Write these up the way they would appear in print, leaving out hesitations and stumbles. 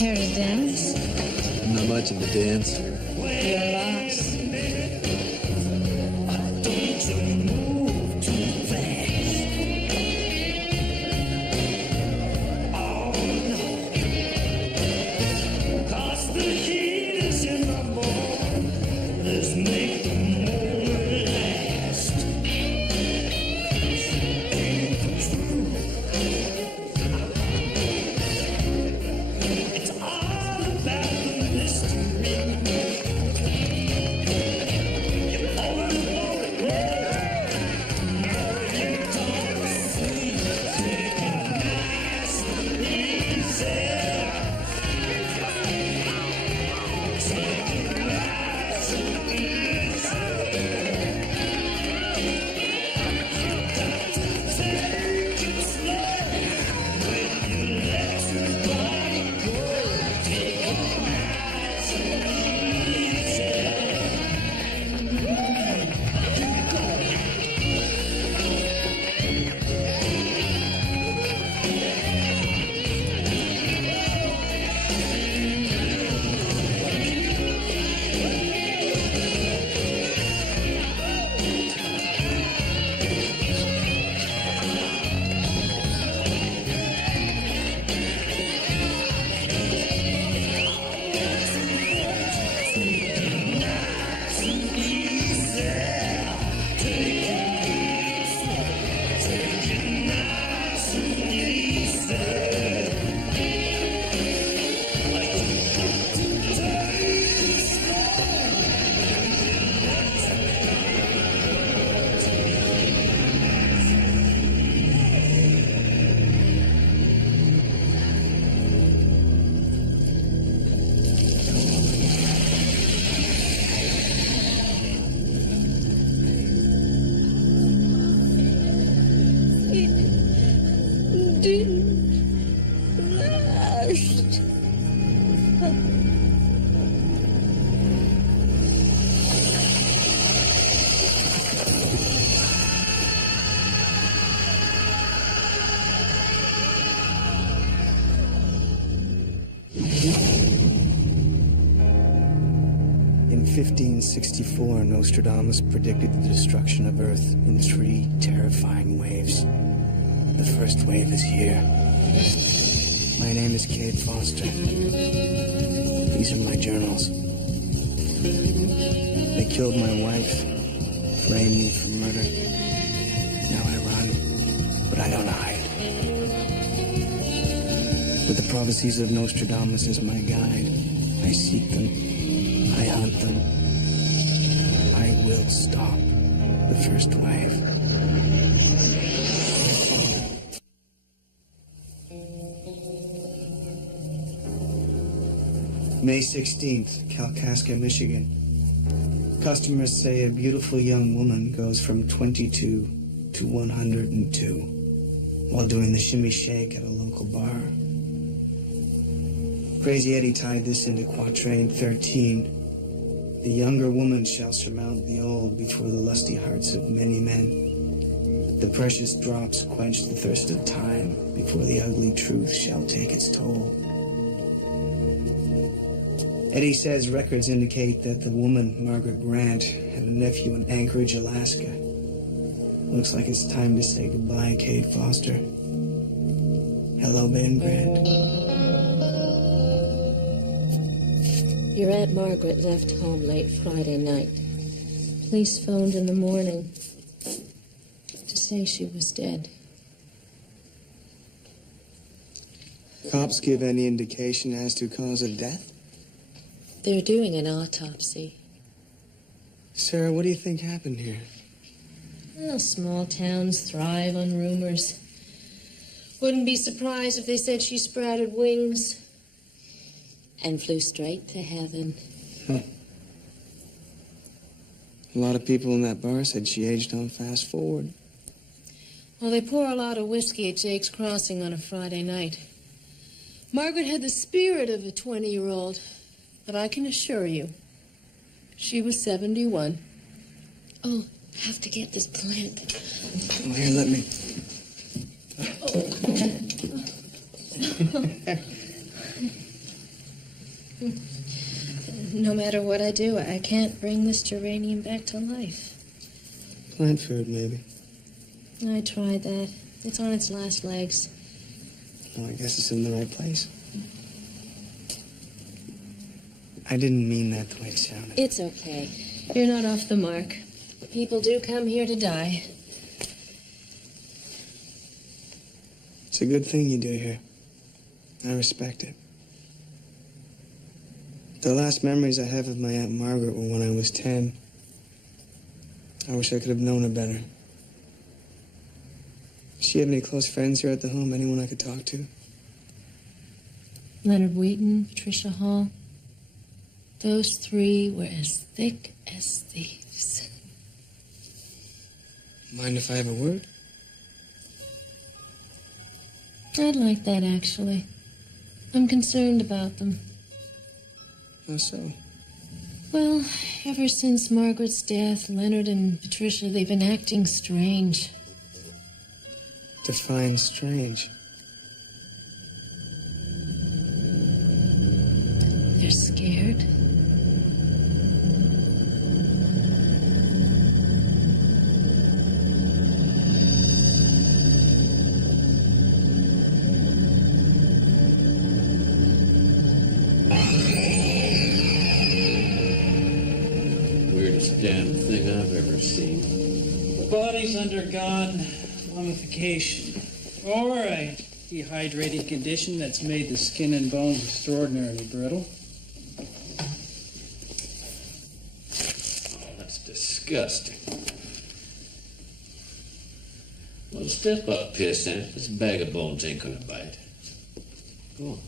Care to dance? Not much of a dance. You're lost. In 1564, Nostradamus predicted the destruction of Earth in 3 terrifying waves. The first wave is here. My name is Cade Foster. These are my journals. They killed my wife, framed me for murder. Now I run, but I don't hide. With the prophecies of Nostradamus as my guide, I seek them. I hunt them. I will stop the first wave. May 16th, Kalkaska, Michigan. Customers say a beautiful young woman goes from 22 to 102 while doing the shimmy shake at a local bar. Crazy Eddie tied this into Quatrain 13. The younger woman shall surmount the old before the lusty hearts of many men. The precious drops quench the thirst of time before the ugly truth shall take its toll. Eddie says records indicate that the woman, Margaret Grant, had a nephew in Anchorage, Alaska. Looks like it's time to say goodbye, Cade Foster. Hello, Ben Grant. Your Aunt Margaret left home late Friday night. Police phoned in the morning to say she was dead. Cops give any indication as to cause of death? They're doing an autopsy. Sarah, what do you think happened here? Well, small towns thrive on rumors. Wouldn't be surprised if they said she sprouted wings and flew straight to heaven. Huh. A lot of people in that bar said she aged on fast forward. Well, they pour a lot of whiskey at Jake's Crossing on a Friday night. Margaret had the spirit of a 20-year-old, but I can assure you, she was 71. Oh, have to get this plant. Oh, here, let me. No matter what I do, I can't bring this geranium back to life. Plant food, maybe. I tried that. It's on its last legs. Well, I guess it's in the right place. I didn't mean that the way it sounded. It's okay. You're not off the mark. People do come here to die. It's a good thing you do here. I respect it. The last memories I have of my Aunt Margaret were when I was 10. I wish I could have known her better. Does she have any close friends here at the home? Anyone I could talk to? Leonard Wheaton, Patricia Hall. Those three were as thick as thieves. Mind if I have a word? I'd like that, actually. I'm concerned about them. How so? Well, ever since Margaret's death, Leonard and Patricia, they've been acting strange. Define strange. They're scared. Weirdest damn thing I've ever seen. The body's undergone mummification, or a dehydrated condition that's made the skin and bones extraordinarily brittle. Oh, that's disgusting. Well, step up, pissant. This bag of bones ain't gonna bite. Go on.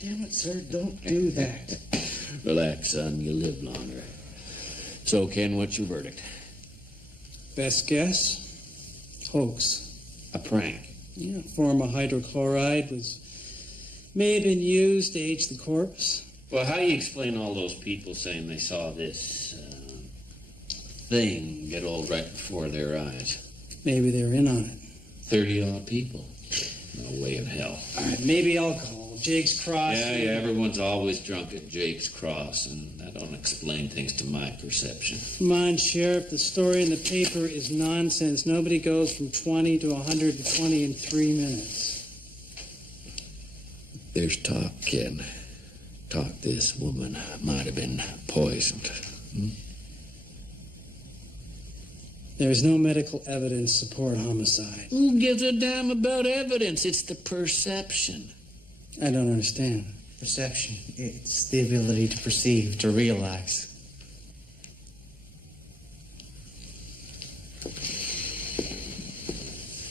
Damn it, sir, don't do that. Relax, son. You live longer. So, Ken, what's your verdict? Best guess? Hoax. A prank. Yeah, a form of hydrochloride may have been used to age the corpse. Well, how do you explain all those people saying they saw this thing get old right before their eyes? Maybe they're in on it. 30-odd people. No way in hell. All right, maybe alcohol. Jake's Cross. Yeah, everyone's always drunk at Jake's Cross, and that don't explain things to my perception. Come on, Sheriff. The story in the paper is nonsense. Nobody goes from 20 to 120 in 3 minutes. There's talk, Ken. Talk this woman might have been poisoned. There's no medical evidence to support homicide. Who gives a damn about evidence? It's the perception. I don't understand. Perception. It's the ability to perceive, to realize.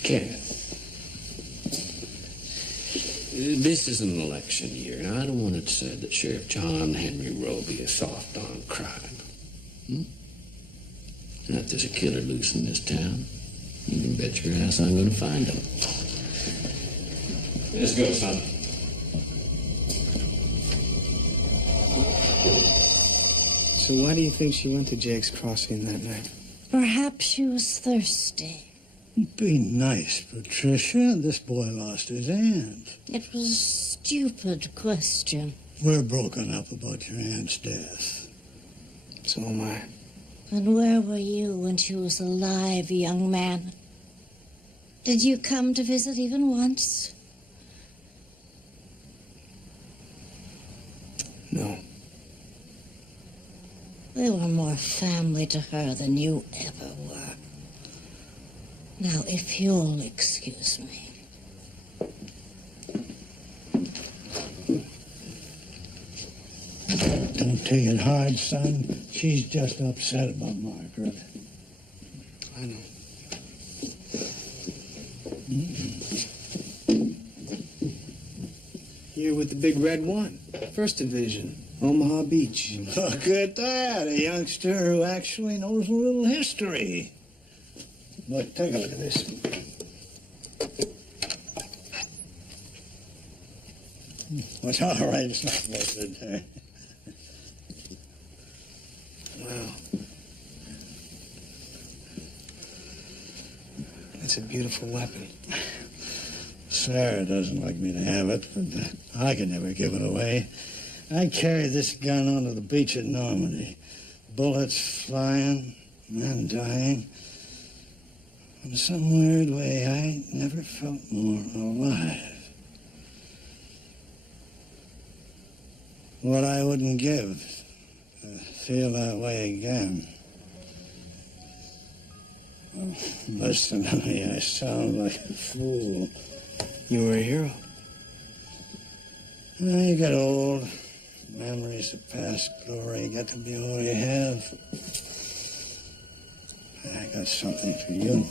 Kenneth, this is an election year, and I don't want it said that Sheriff John Henry Roby is soft on crime. And if there's a killer loose in this town, you can bet your ass I'm going to find him. Let's go, son. So why do you think she went to Jake's Crossing that night? Perhaps she was thirsty. Be nice, Patricia. This boy lost his aunt. It was a stupid question. We're broken up about your aunt's death. So am I. And where were you when she was alive, young man? Did you come to visit even once? No. We were more family to her than you ever were. Now, if you'll excuse me. Don't take it hard, son. She's just upset about Margaret. I know. Here with the big red one. First Division. Omaha Beach. Look at that. A youngster who actually knows a little history. Look, take a look at this. Well, it's all right. It's not loaded. Wow. That's a beautiful weapon. Sarah doesn't like me to have it, but I can never give it away. I carry this gun onto the beach at Normandy. Bullets flying, men dying. In some weird way, I never felt more alive. What I wouldn't give to feel that way again. Oh, listen to me, I sound like a fool. You were a hero. You get old. Memories of past glory got to be all you have. I got something for you.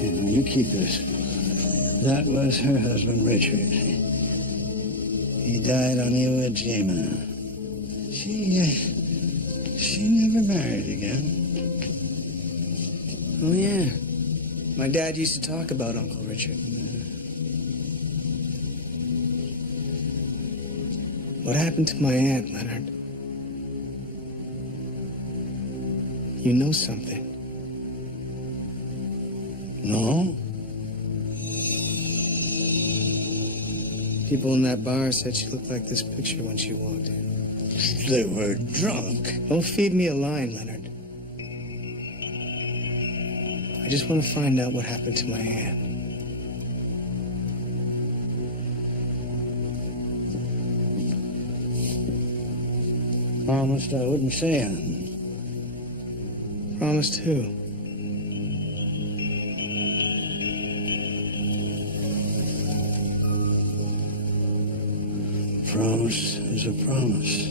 Yeah, now you keep this. That was her husband, Richard. He died on Iwo Jima. She never married again. Oh, yeah. My dad used to talk about Uncle Richard. What happened to my aunt, Leonard? You know something. No? People in that bar said she looked like this picture when she walked in. They were drunk. Don't feed me a line, Leonard. I just want to find out what happened to my aunt. Promised I wouldn't say anything. Promised who? Promise is a promise.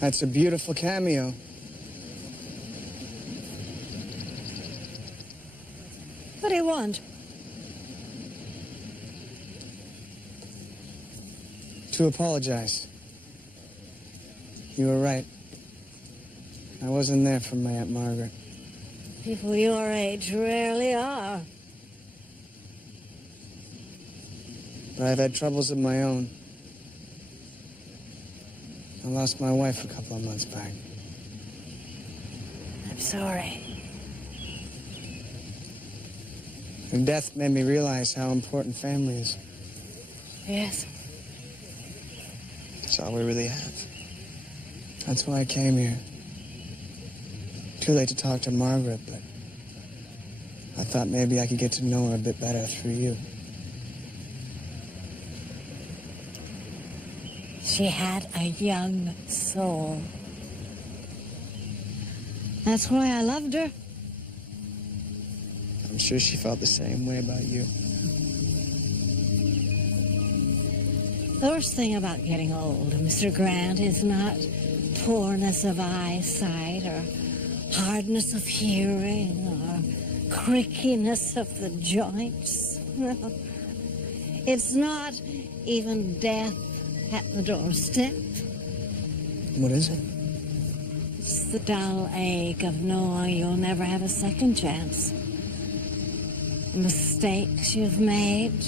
That's a beautiful cameo. What do you want? To apologize. You were right. I wasn't there for my Aunt Margaret. People your age rarely are. But I've had troubles of my own. I lost my wife a couple of months back. I'm sorry. Her death made me realize how important family is. Yes. It's all we really have. That's why I came here. Too late to talk to Margaret, but I thought maybe I could get to know her a bit better through you. She had a young soul. That's why I loved her. I'm sure she felt the same way about you. The worst thing about getting old, Mr. Grant, is not poorness of eyesight or hardness of hearing or crickiness of the joints. No. It's not even death at the doorstep. What is it? It's the dull ache of knowing you'll never have a second chance. The mistakes you've made,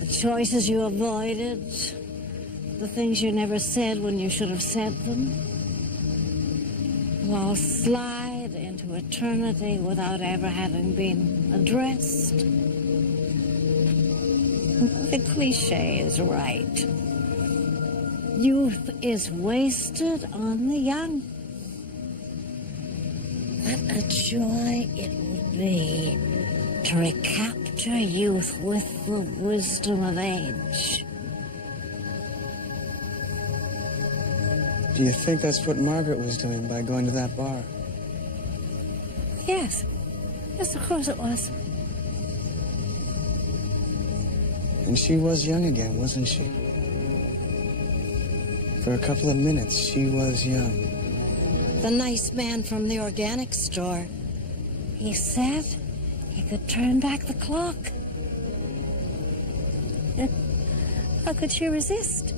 the choices you avoided, the things you never said when you should have said them, will all slide into eternity without ever having been addressed. The cliche is right. Youth is wasted on the young. What a joy it would be to recapture youth with the wisdom of age. Do you think that's what Margaret was doing by going to that bar? Yes. Yes, of course it was. And she was young again, wasn't she? For a couple of minutes, she was young. The nice man from the organic store. He said he could turn back the clock. How could she resist?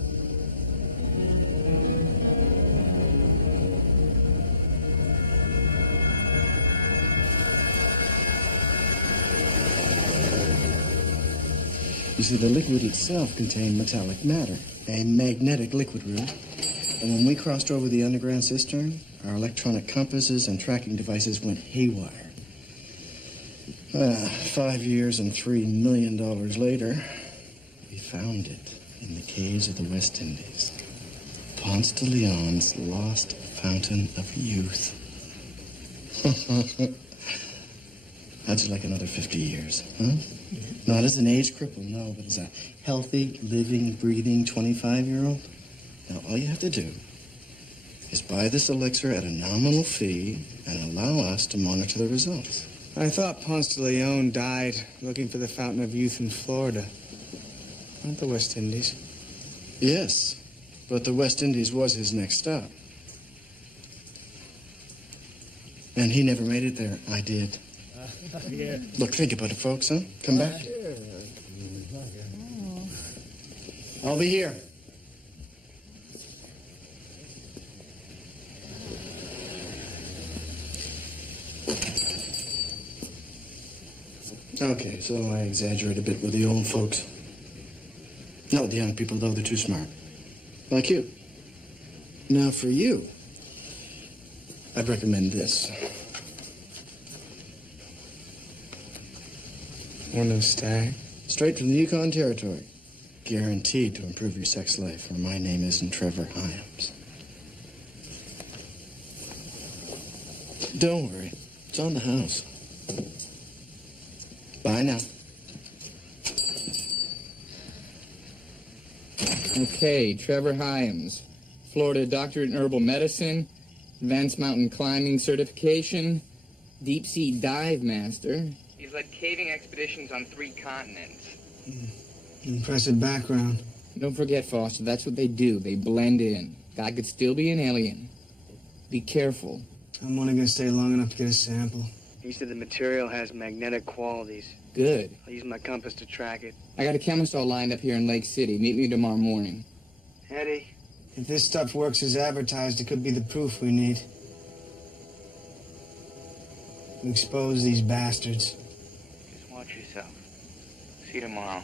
You see, the liquid itself contained metallic matter, a magnetic liquid room. And when we crossed over the underground cistern, our electronic compasses and tracking devices went haywire. 5 years and $3 million later, we found it in the caves of the West Indies. Ponce de Leon's lost fountain of youth. That's like another 50 years, huh? Not as an age cripple, no, but as a healthy, living, breathing 25-year-old. Now, all you have to do is buy this elixir at a nominal fee and allow us to monitor the results. I thought Ponce de Leon died looking for the fountain of youth in Florida, not the West Indies. Yes, but the West Indies was his next stop. And he never made it there. I did. Yeah. Look, think about it, folks, huh? Come back. I'll be here. Okay, so I exaggerate a bit with the old folks. Not the young people, though. They're too smart. Like you. Now, for you, I'd recommend this. One of stag. Straight from the Yukon Territory. Guaranteed to improve your sex life, or my name isn't Trevor Hyams. Don't worry. It's on the house. Bye now. Okay, Trevor Hyams. Florida Doctorate in Herbal Medicine, Advanced Mountain Climbing Certification, Deep Sea Dive Master. He's led caving expeditions on 3 continents. Impressive background. Don't forget, Foster, that's what they do. They blend in. Guy could still be an alien. Be careful. I'm only gonna stay long enough to get a sample. He said the material has magnetic qualities. Good. I'll use my compass to track it. I got a chemist all lined up here in Lake City. Meet me tomorrow morning. Eddie? If this stuff works as advertised, it could be the proof we need. To expose these bastards. Just watch yourself. See you tomorrow.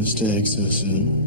mistake so soon.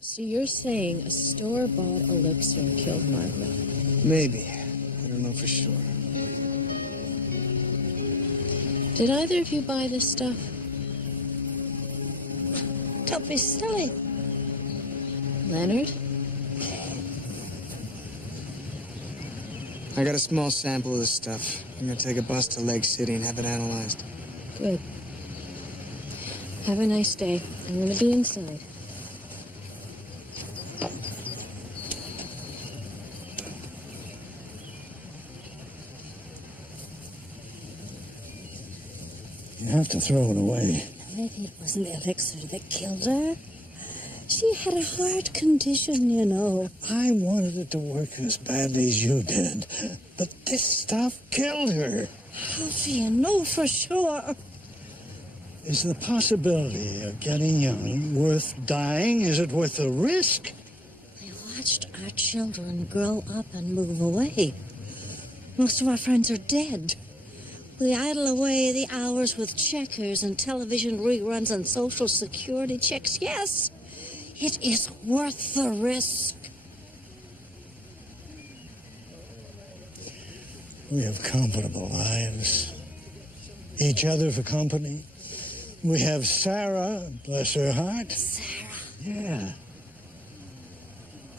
So you're saying a store-bought elixir killed Margaret? Maybe. I don't know for sure. Did either of you buy this stuff? Don't be silly. Leonard? I got a small sample of this stuff. I'm gonna take a bus to Lake City and have it analyzed. Good. Have a nice day. I'm gonna be inside. You have to throw it away. Maybe it wasn't the elixir that killed her. She had a heart condition, you know. I wanted it to work as badly as you did, but this stuff killed her. How do you know for sure? Is the possibility of getting young worth dying? Is it worth the risk? We watched our children grow up and move away. Most of our friends are dead. We idle away the hours with checkers and television reruns and social security checks. Yes, it is worth the risk. We have comfortable lives. Each other for company. We have Sarah, bless her heart. Sarah, Yeah.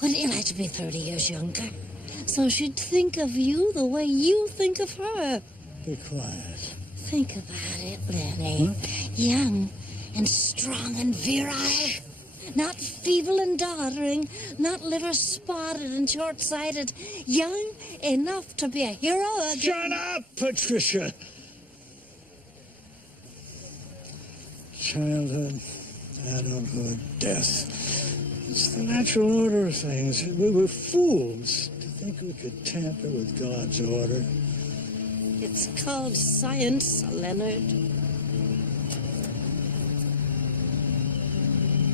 wouldn't you like to be 30 years younger? So she'd think of you the way you think of her. Be quiet. Think about it, Lenny. Young and strong and virile. Not feeble and doddering. Not liver-spotted and short-sighted. Young enough to be a hero again. Shut up, Patricia! Childhood, adulthood, death. It's the natural order of things. We were fools to think we could tamper with God's order. It's called science, Leonard.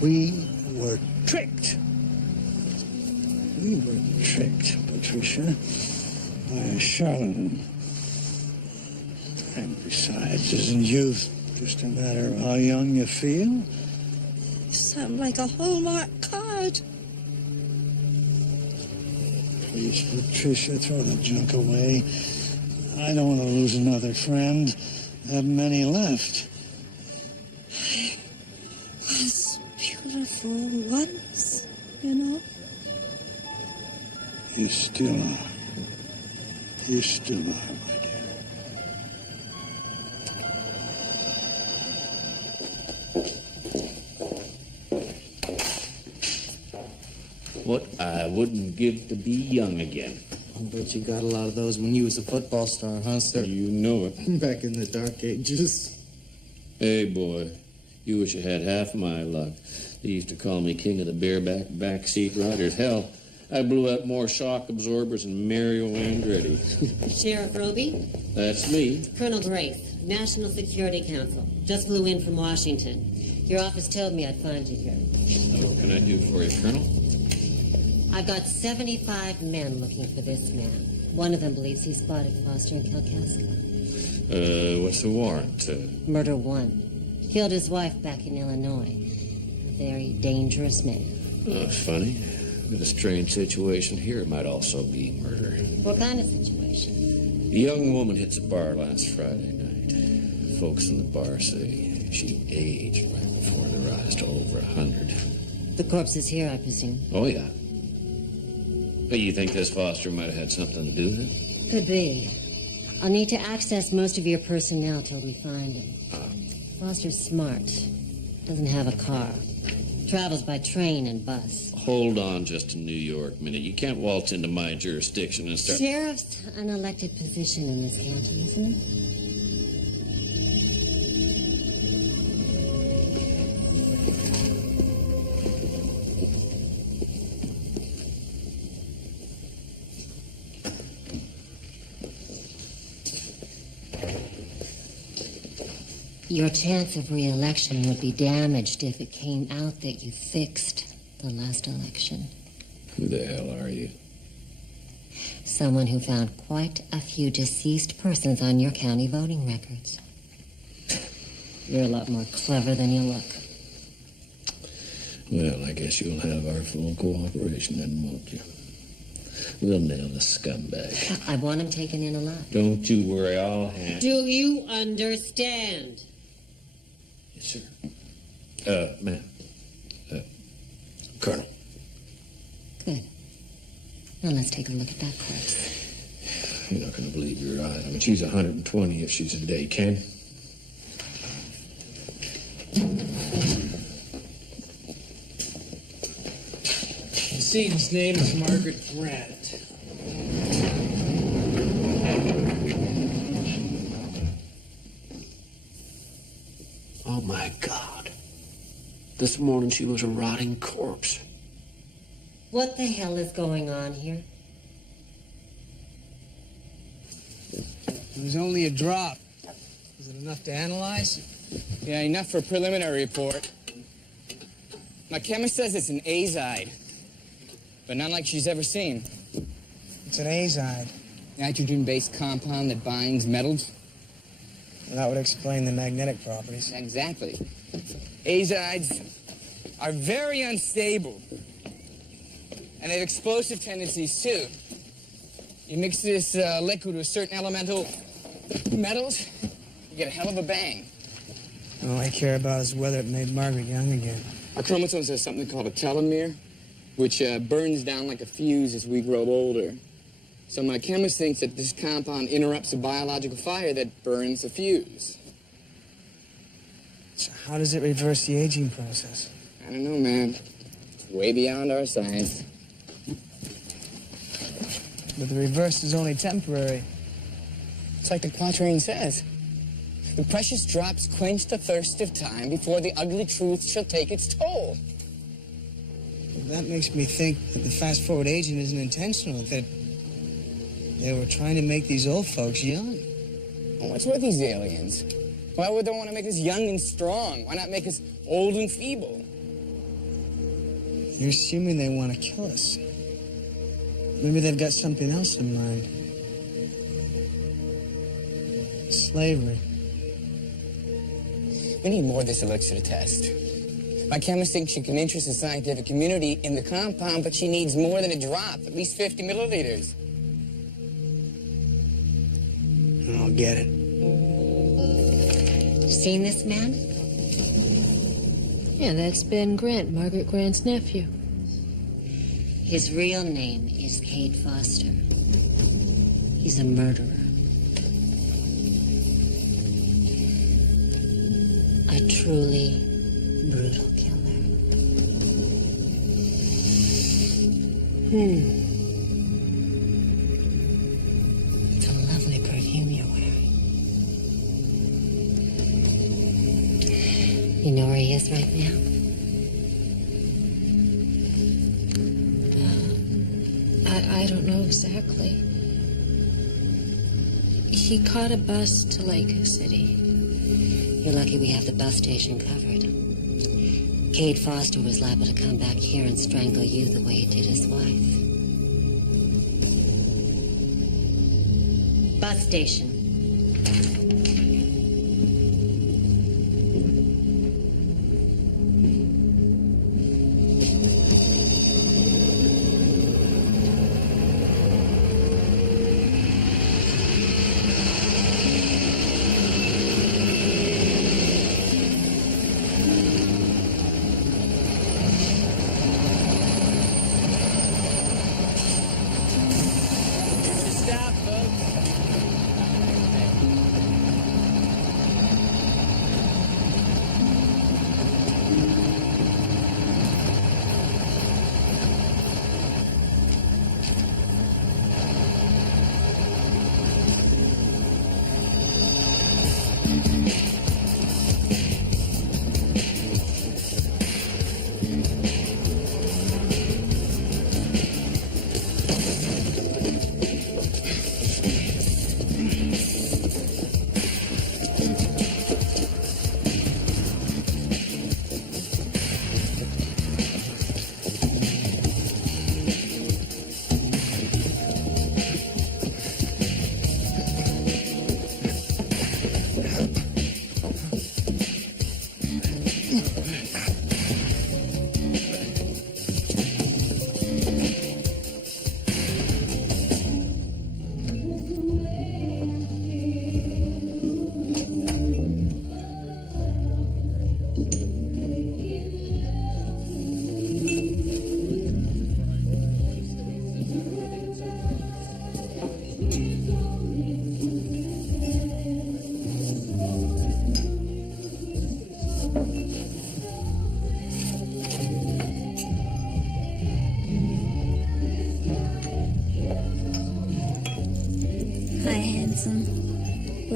We were tricked. We were tricked, Patricia, by a charlatan. And besides, isn't youth just a matter of how young you feel? You sound like a Hallmark card. Please, Patricia, throw the junk away. I don't want to lose another friend. I have many left. I was beautiful once, you know. You still are. You still are, my dear. What I wouldn't give to be young again. I bet you got a lot of those when you was a football star, huh, sir? You know it. Back in the dark ages. Hey, boy, you wish you had half my luck. They used to call me king of the bareback backseat riders. Hell, I blew up more shock absorbers than Mario Andretti. Sheriff Roby? That's me. Colonel Grace, National Security Council. Just flew in from Washington. Your office told me I'd find you here. What can I do for you, Colonel? I've got 75 men looking for this man. One of them believes he spotted Foster in Kalkaska. What's the warrant? Murder 1. Killed his wife back in Illinois. A very dangerous man. Oh, funny. In a strange situation here, it might also be murder. What kind of situation? A young woman hits a bar last Friday night. Folks in the bar say she aged right before her rise to over 100. The corpse is here, I presume. Oh, yeah. But you think this Foster might have had something to do with it? Could be. I'll need to access most of your personnel till we find him. Foster's smart. Doesn't have a car. Travels by train and bus. Hold on just a New York minute. You can't waltz into my jurisdiction and start... Sheriff's an elected position in this county, isn't it? Your chance of re-election would be damaged if it came out that you fixed the last election. Who the hell are you? Someone who found quite a few deceased persons on your county voting records. You're a lot more clever than you look. Well, I guess you'll have our full cooperation then, won't you? We'll nail the scumbag. I want him taken in alive. Don't you worry, I'll have... Do you understand? Yes, sir. Ma'am. Colonel. Good. Now let's take a look at that corpse. You're not going to believe your eyes. I mean, she's 120 if she's a day, Ken. The decedent's name is Margaret Grant. Oh, my God. This morning she was a rotting corpse. What the hell is going on here? It was only a drop. Is it enough to analyze? Yeah, enough for a preliminary report. My chemist says it's an azide, but none like she's ever seen. It's an azide. Nitrogen-based compound that binds metals. Well, that would explain the magnetic properties. Exactly. Azides are very unstable, and they have explosive tendencies, too. You mix this liquid with certain elemental metals, you get a hell of a bang. All I care about is whether it made Margaret young again. Our chromosomes have something called a telomere, which burns down like a fuse as we grow older. So my chemist thinks that this compound interrupts a biological fire that burns the fuse. So how does it reverse the aging process? I don't know, man. It's way beyond our science. But the reverse is only temporary. It's like the quatrain says. The precious drops quench the thirst of time before the ugly truth shall take its toll. Well, that makes me think that the fast-forward aging isn't intentional, that they were trying to make these old folks young. Well, what's with these aliens? Why would they want to make us young and strong? Why not make us old and feeble? You're assuming they want to kill us. Maybe they've got something else in mind. Slavery. We need more of this elixir to test. My chemist thinks she can interest the scientific community in the compound, but she needs more than a drop, at least 50 milliliters. I'll get it. Seen this man? Yeah, that's Ben Grant, Margaret Grant's nephew. His real name is Cade Foster. He's a murderer. A truly brutal killer. It's a lovely perfume you're wearing. You know where he is right now? I don't know exactly. He caught a bus to Lake City. You're lucky we have the bus station covered. Cade Foster was liable to come back here and strangle you the way he did his wife. Bus station.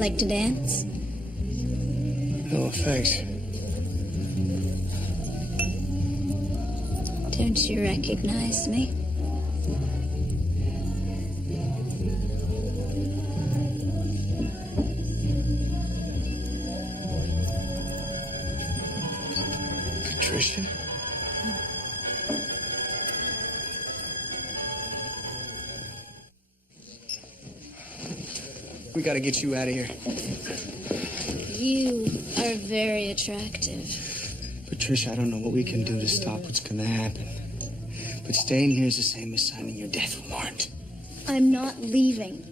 Like to dance? Oh, thanks. Don't you recognize me? Patricia? We gotta get you out of here. You are very attractive. Patricia, I don't know what we can do to stop what's gonna happen. But staying here is the same as signing your death warrant. I'm not leaving.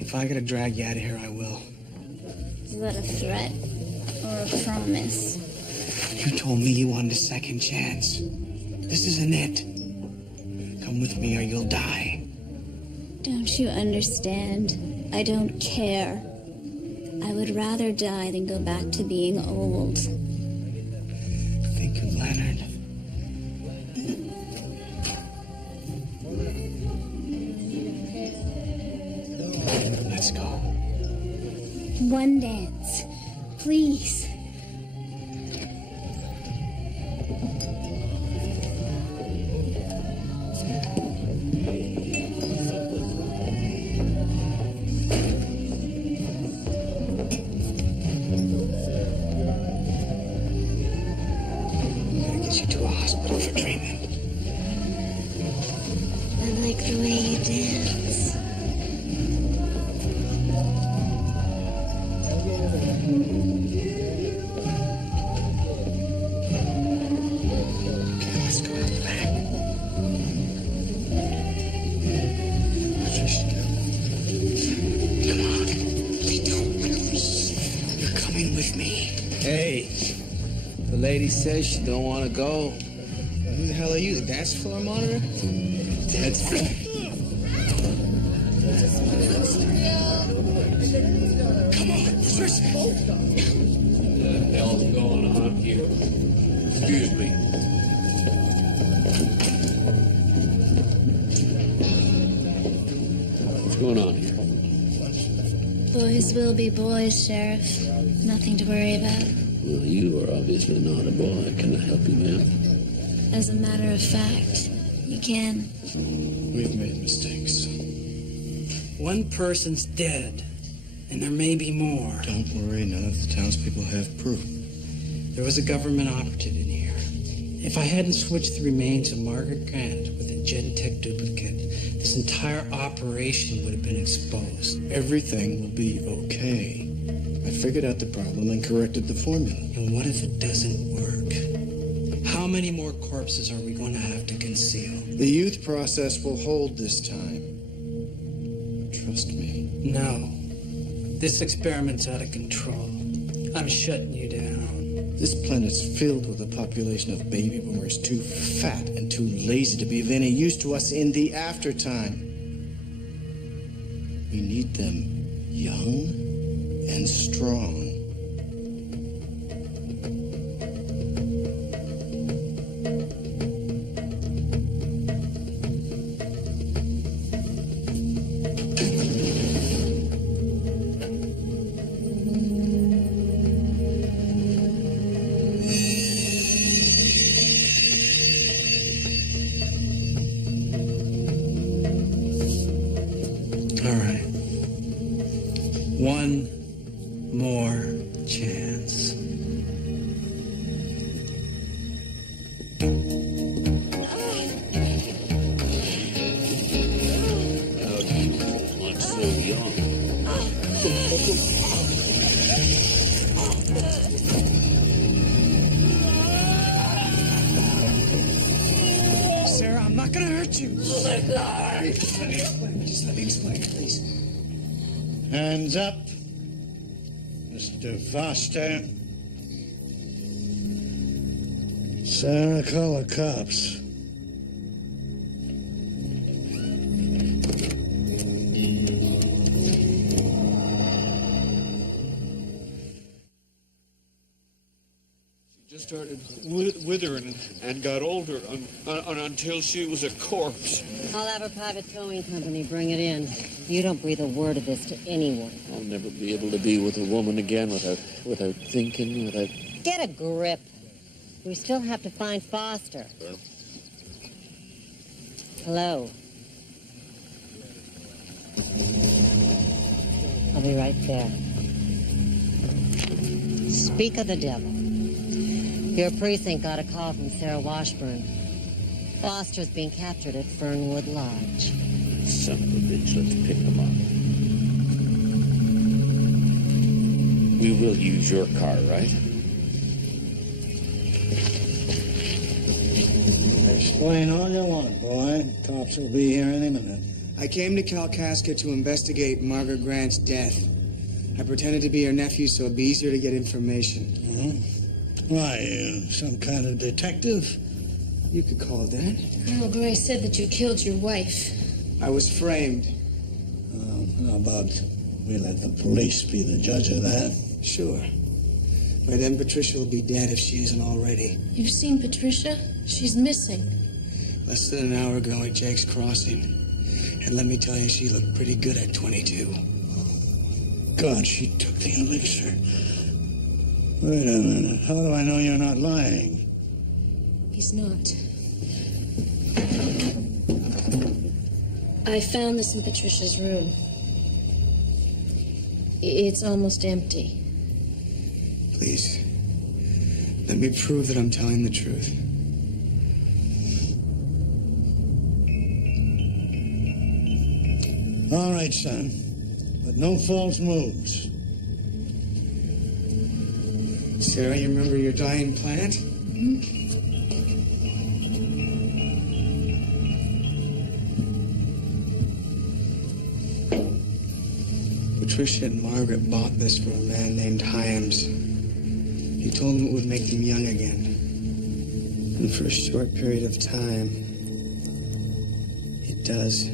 If I gotta drag you out of here, I will. Is that a threat or a promise? You told me you wanted a second chance. This isn't it. Come with me or you'll die. Don't you understand? I don't care. I would rather die than go back to being old. Think of Leonard. Let's go. One dance, please. Gotta get you to a hospital for treatment. I like the way you dance. Okay, let's go out the back. Patricia. Come on. They don't want to leave. You're coming with me. Hey, the lady says she don't want to go. Who the hell are you, the dance floor monitor? That's right. Come on, Patricia. What the hell's going on here? Excuse me. What's going on here? Boys will be boys, Sheriff. Nothing to worry about. Well, you are obviously not a boy. Can I help you, ma'am? As a matter of fact, you can. We've made mistakes. One person's dead, and there may be more. Don't worry, none of the townspeople have proof. There was a government operative in here. If I hadn't switched the remains of Margaret Grant with a Genentech duplicate, this entire operation would have been exposed. Everything will be okay. I figured out the problem and corrected the formula. And what if it doesn't work? How many more corpses are we going to have to conceal? The youth process will hold this time. Trust me. No. This experiment's out of control. I'm shutting you down. This planet's filled with a population of baby boomers too fat and too lazy to be of any use to us in the aftertime. We need them young and strong. All right. One more chance. Like so young. Sarah, I'm not gonna hurt you. Just let me explain, please. Hands up. Mr. Foster. Sarah, call the cops. Just started withering and got older until she was a corpse. I'll have a private towing company bring it in. You don't breathe a word of this to anyone. I'll never be able to be with a woman again without thinking, without... Get a grip. We still have to find Foster. Well. Hello. I'll be right there. Speak of the devil. Your precinct got a call from Sarah Washburn. Foster's being captured at Fernwood Lodge. Son of a bitch, let's pick him up. We will use your car, right? Explain all you want, boy. Cops will be here any minute. I came to Kalkaska to investigate Margaret Grant's death. I pretended to be her nephew so it'd be easier to get information. Why, some kind of detective? You could call it that. Colonel Gray said that you killed your wife. I was framed. How about we let the police be the judge of that? Sure. By then, Patricia will be dead if she isn't already. You've seen Patricia? She's missing. Less than an hour ago at Jake's Crossing. And let me tell you, she looked pretty good at 22. God, she took the elixir. Wait a minute. How do I know you're not lying? He's not. I found this in Patricia's room. It's almost empty. Please, let me prove that I'm telling the truth. All right, son. But no false moves. Sarah, you remember your dying plant? Patricia and Margaret bought this from a man named Hyams. He told them it would make them young again. And for a short period of time, it does.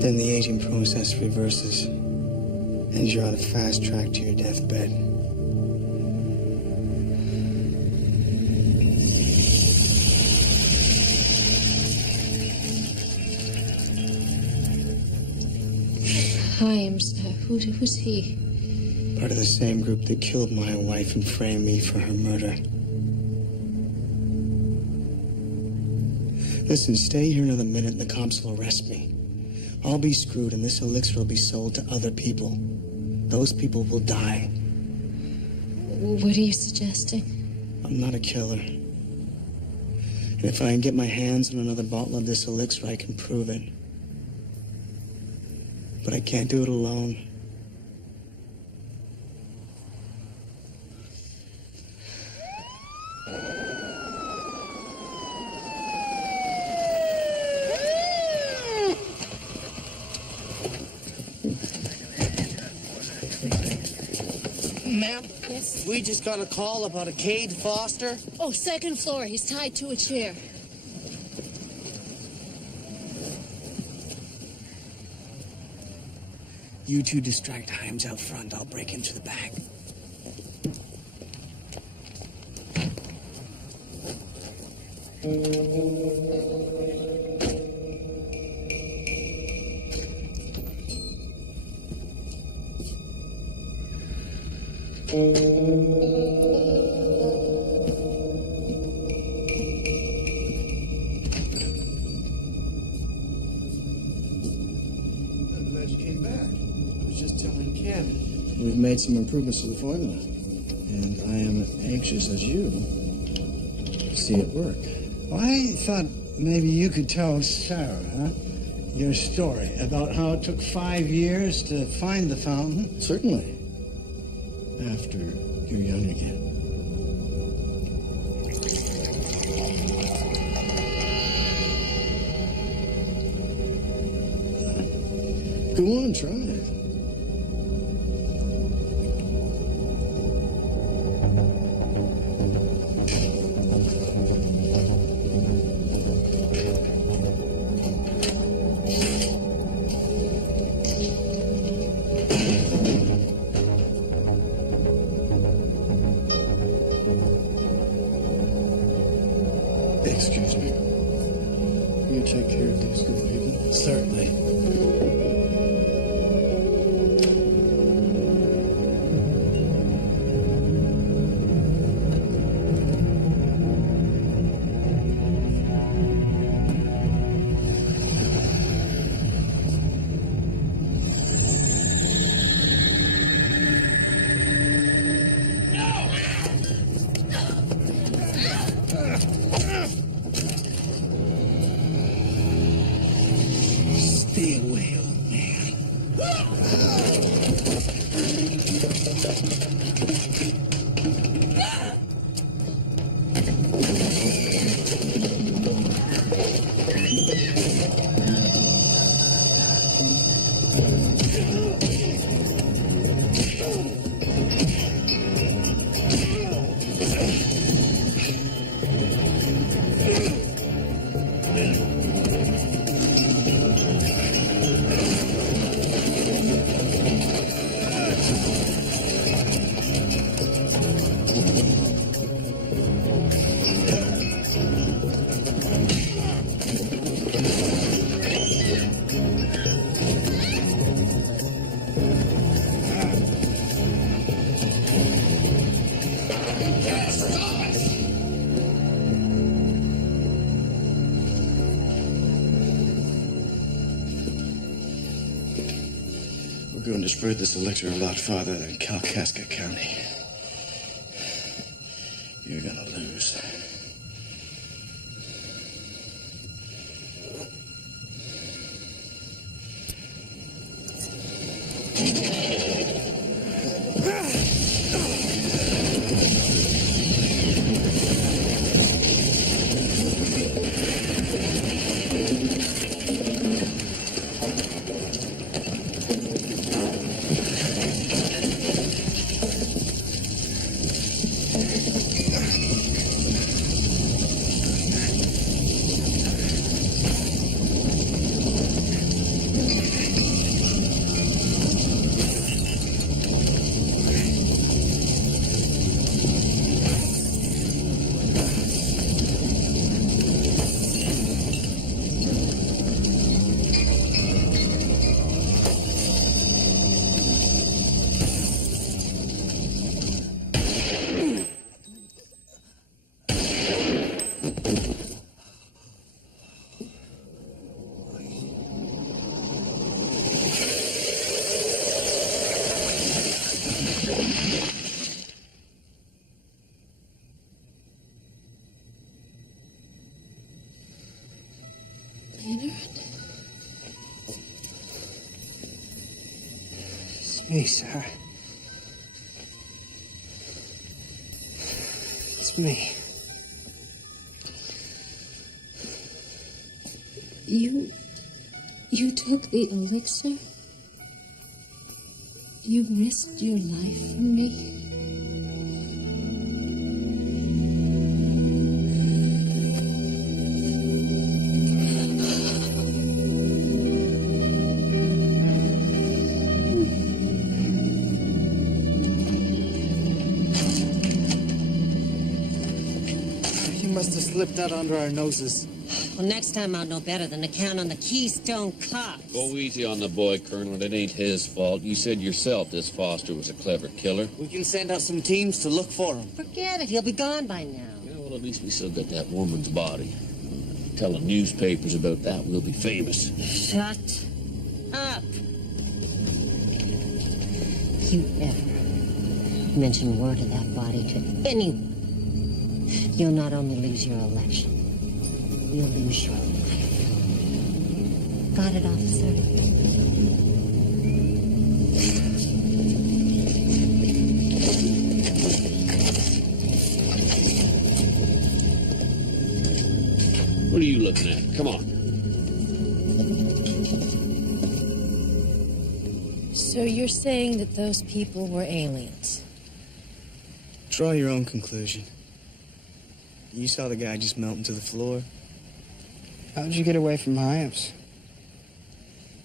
Then the aging process reverses, and you're on a fast track to your deathbed. Hyams, who's he? Part of the same group that killed my wife and framed me for her murder. Listen, stay here another minute and the cops will arrest me. I'll be screwed and this elixir will be sold to other people. Those people will die. What are you suggesting? I'm not a killer. And if I can get my hands on another bottle of this elixir, I can prove it. But I can't do it alone. Ma'am? Yes? We just got a call about a Cade Foster. Oh, second floor. He's tied to a chair. You two distract Hyams out front. I'll break into the back. I'm glad you came back. I was just telling Ken. We've made some improvements to the formula, and I am anxious as you to see it work. Well, I thought maybe you could tell Sarah, your story about how it took 5 years to find the fountain. Certainly. After you're young again. Go on, try it. Excuse me. Will you take care of these good people? Certainly. Stay away, old man. We're going to spread this elixir a lot farther than Kalkaska County. You're gonna lose. It's me, Sarah. It's me. You took the elixir? You risked your life for me? You must have slipped out under our noses. Well, next time I'll know better than to count on the Keystone Cops. Go easy on the boy, Colonel. It ain't his fault. You said yourself this Foster was a clever killer. We can send out some teams to look for him. Forget it. He'll be gone by now. Yeah, well, at least we still got that woman's body. Telling newspapers about that, we'll be famous. Shut up. If you ever mention word of that body to anyone, you'll not only lose your election, you'll lose your life. Got it, officer? What are you looking at? Come on. So you're saying that those people were aliens? Draw your own conclusion. You saw the guy just melting to the floor. How'd you get away from Hyams?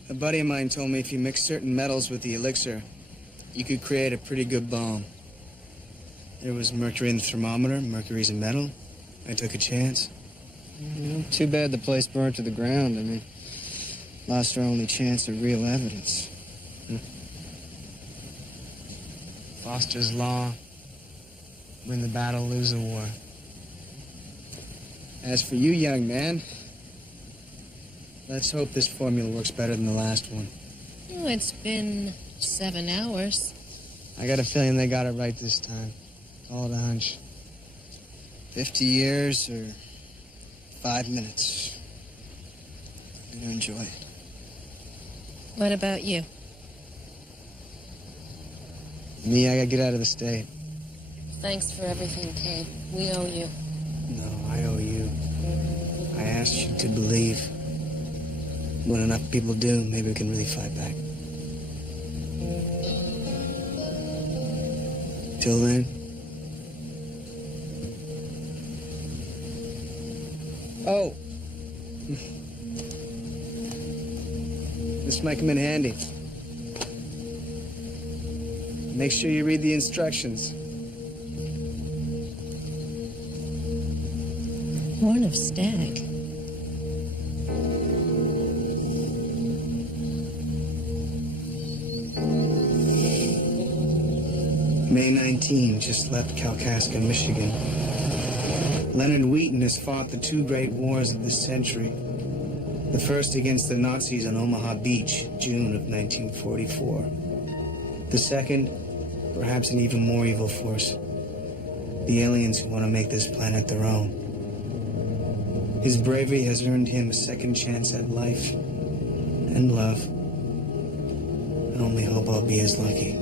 A buddy of mine told me if you mix certain metals with the elixir, you could create a pretty good bomb. There was mercury in the thermometer. Mercury's a metal. I took a chance. Too bad the place burned to the ground. I mean, lost our only chance of real evidence. Foster's Law. Win the battle, lose the war. As for you, young man, let's hope this formula works better than the last one. Oh, it's been 7 hours. I got a feeling they got it right this time. Call it a hunch. 50 years or 5 minutes. I'm gonna enjoy it. What about you? Me, I gotta get out of the state. Thanks for everything, Cade. We owe you. No, I owe you. I asked you to believe. When enough people do, maybe we can really fight back. Till then. Oh. This might come in handy. Make sure you read the instructions. Horn of Stag. May 19, just left Kalkaska, Michigan. Leonard Wheaton has fought the two great wars of this century. The first against the Nazis on Omaha Beach, June of 1944. The second, perhaps an even more evil force. The aliens who want to make this planet their own. His bravery has earned him a second chance at life and love. I only hope I'll be as lucky.